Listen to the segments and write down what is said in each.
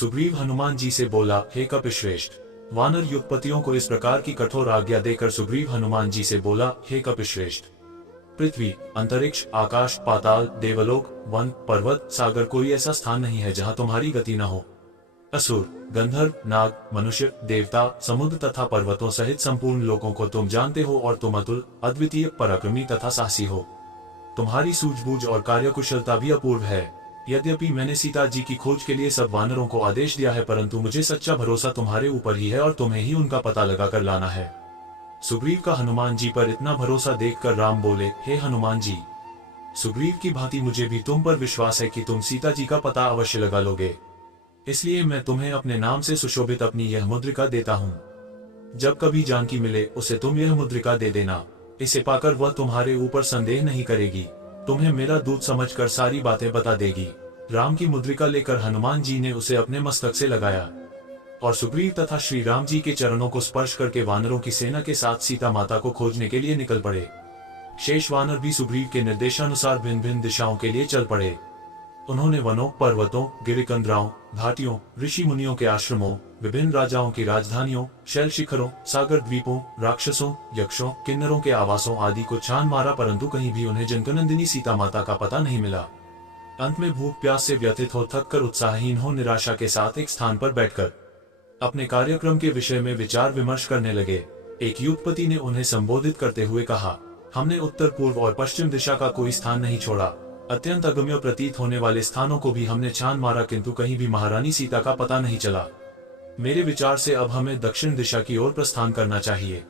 सुग्रीव हनुमान जी से बोला, हे कपिश्रेष्ठ। वानर युगपतियों को इस प्रकार की कठोर आज्ञा देकर सुग्रीव हनुमान जी से बोला, हे कपिश्रेष्ठ। पृथ्वी, अंतरिक्ष, आकाश, पाताल, देवलोक, वन, पर्वत, सागर, कोई ऐसा स्थान नहीं है जहाँ तुम्हारी गति न हो। असुर, गंधर्व, नाग, मनुष्य, देवता, समुद्र तथा पर्वतों सहित संपूर्ण लोगों को तुम जानते हो और तुम अतुल, अद्वितीय, पराक्रमी तथा साहसी हो। तुम्हारी सूझबूझ और कार्यकुशलता भी अपूर्व है। यद्यपि मैंने सीता जी की खोज के लिए सब वानरों को आदेश दिया है, परंतु मुझे सच्चा भरोसा तुम्हारे ऊपर ही है और तुम्हें ही उनका पता लगा कर लाना है। सुग्रीव का हनुमान जी पर इतना भरोसा देखकर राम बोले, हे हनुमान जी, सुग्रीव की भांति मुझे भी तुम पर विश्वास है कि तुम सीता जी का पता अवश्य लगा लोगे। इसलिए मैं तुम्हें अपने नाम से सुशोभित अपनी यह मुद्रिका देता हूँ। जब कभी जानकी मिले उसे तुम यह मुद्रिका दे देना। इसे पाकर वह तुम्हारे ऊपर संदेह नहीं करेगी, तुम्हें मेरा दूत समझकर सारी बातें बता देगी। राम की मुद्रिका लेकर हनुमान जी ने उसे अपने मस्तक से लगाया और सुग्रीव तथा श्री राम जी के चरणों को स्पर्श करके वानरों की सेना के साथ सीता माता को खोजने के लिए निकल पड़े। शेष वानर भी सुग्रीव के निर्देशानुसार भिन्न भिन्न दिशाओं के लिए चल पड़े। उन्होंने वनों, पर्वतों, गिरिकंदराओं, घाटियों, ऋषि मुनियों के आश्रमों, विभिन्न राजाओं की राजधानियों, शैल शिखरों, सागर द्वीपों, राक्षसों, यक्षों, किन्नरों के आवासों आदि को छान मारा, परंतु कहीं भी उन्हें जनकनंदिनी सीता माता का पता नहीं मिला। अंत में भूख प्यास से व्यथित हो, थक कर, उत्साहहीन हो, निराशा के साथ एक स्थान पर बैठकर अपने कार्यक्रम के विषय में विचार विमर्श करने लगे। एक युगपति ने उन्हें संबोधित करते हुए कहा, हमने उत्तर, पूर्व और पश्चिम दिशा का कोई स्थान नहीं छोड़ा। अत्यंत अगम्य प्रतीत होने वाले स्थानों को भी हमने छान मारा, किंतु कहीं भी महारानी सीता का पता नहीं चला। मेरे विचार से अब हमें दक्षिण दिशा की ओर प्रस्थान करना चाहिए।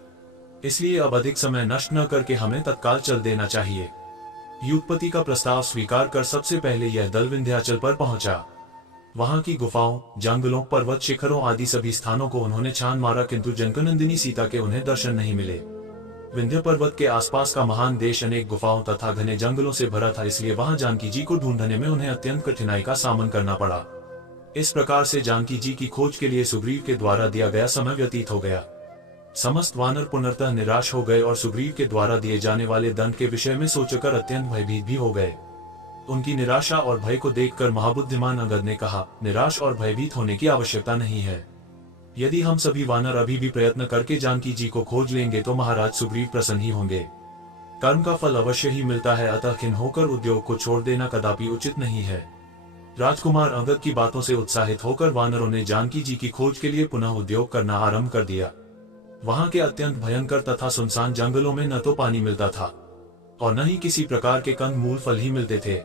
इसलिए अब अधिक समय नष्ट न करके हमें तत्काल चल देना चाहिए। युगपति का प्रस्ताव स्वीकार कर सबसे पहले यह दल विंध्याचल पर पहुंचा। वहां की गुफाओं, जंगलों, पर्वत शिखरों आदि सभी स्थानों को उन्होंने छान मारा, किंतु जनकनंदिनी सीता के उन्हें दर्शन नहीं मिले। विंध्य पर्वत के आसपास का महान देश अनेक गुफाओं तथा घने जंगलों से भरा था, इसलिए वहां जानकी जी को ढूंढने में उन्हें अत्यंत कठिनाई का सामना करना पड़ा। इस प्रकार से जानकी जी की खोज के लिए सुग्रीव के द्वारा दिया गया समय व्यतीत हो गया। समस्त वानर पुनर्तः निराश हो गए और सुग्रीव के द्वारा दिए जाने वाले दंड के विषय में सोचकर अत्यंत भयभीत भी हो गए। उनकी निराशा और भय को देखकर महाबुद्धिमान अंगद ने कहा, निराश और भयभीत होने की आवश्यकता नहीं है। यदि हम सभी वानर अभी भी प्रयत्न करके जानकी जी को खोज लेंगे तो महाराज सुग्रीव प्रसन्न ही होंगे। कर्म का फल अवश्य ही मिलता है, अतः खिन्न होकर उद्योग को छोड़ देना कदापि उचित नहीं है। राजकुमार अंगद की बातों से उत्साहित होकर वानरों ने जानकी जी की खोज के लिए पुनः उद्योग करना आरंभ कर दिया। वहां के अत्यंत भयंकर तथा सुनसान जंगलों में न तो पानी मिलता था और न ही किसी प्रकार के कंद मूल फल ही मिलते थे।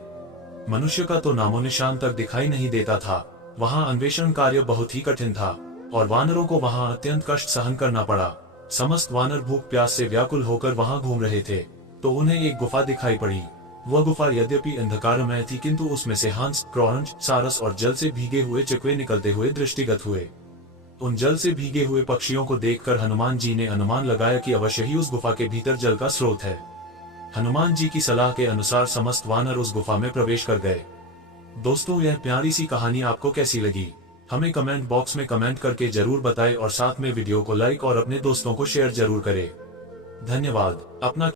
मनुष्य का तो नामो निशान तक दिखाई नहीं देता था। वहां अन्वेषण कार्य बहुत ही कठिन था और वानरों को वहां अत्यंत कष्ट सहन करना पड़ा। समस्त वानर भूख प्यास से व्याकुल होकर वहां घूम रहे थे तो उन्हें एक गुफा दिखाई पड़ी। वह गुफा यद्यपि अंधकारमय थी, किंतु उसमें से हंस, क्रौंच, सारस और जल से भीगे हुए चकवे निकलते हुए दृष्टिगत हुए। उन जल से भीगे हुए पक्षियों को देखकर हनुमान जी ने अनुमान लगाया कि अवश्य ही उस गुफा के भीतर जल का स्रोत है। हनुमान जी की सलाह के अनुसार समस्त वानर उस गुफा में प्रवेश कर गए। दोस्तों, यह प्यारी सी कहानी आपको कैसी लगी? हमें कमेंट बॉक्स में कमेंट करके जरूर बताएं और साथ में वीडियो को लाइक और अपने दोस्तों को शेयर जरूर करें। धन्यवाद। अपना